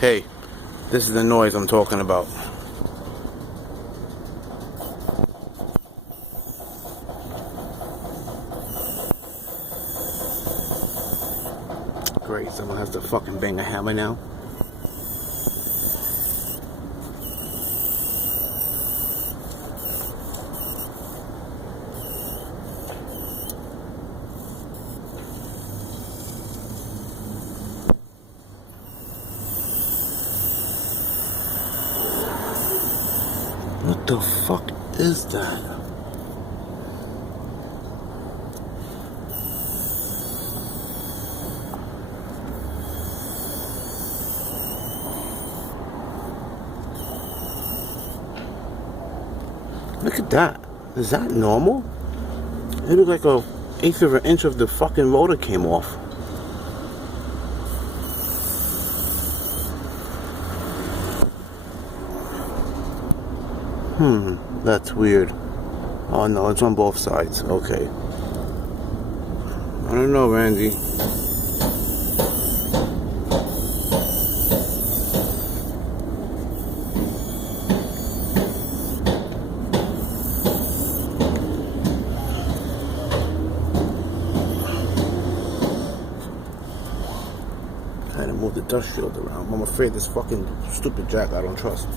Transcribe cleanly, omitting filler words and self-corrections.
Hey, this is the noise I'm talking about. Great, someone has to fucking bang a hammer now. What the fuck is that? Look at that. Is that normal? It looked like a eighth of an inch of the fucking rotor came off. That's weird. Oh no, it's on both sides. Okay. I don't know, Randy. I had to move the dust shield around. I'm afraid this fucking stupid jack I don't trust.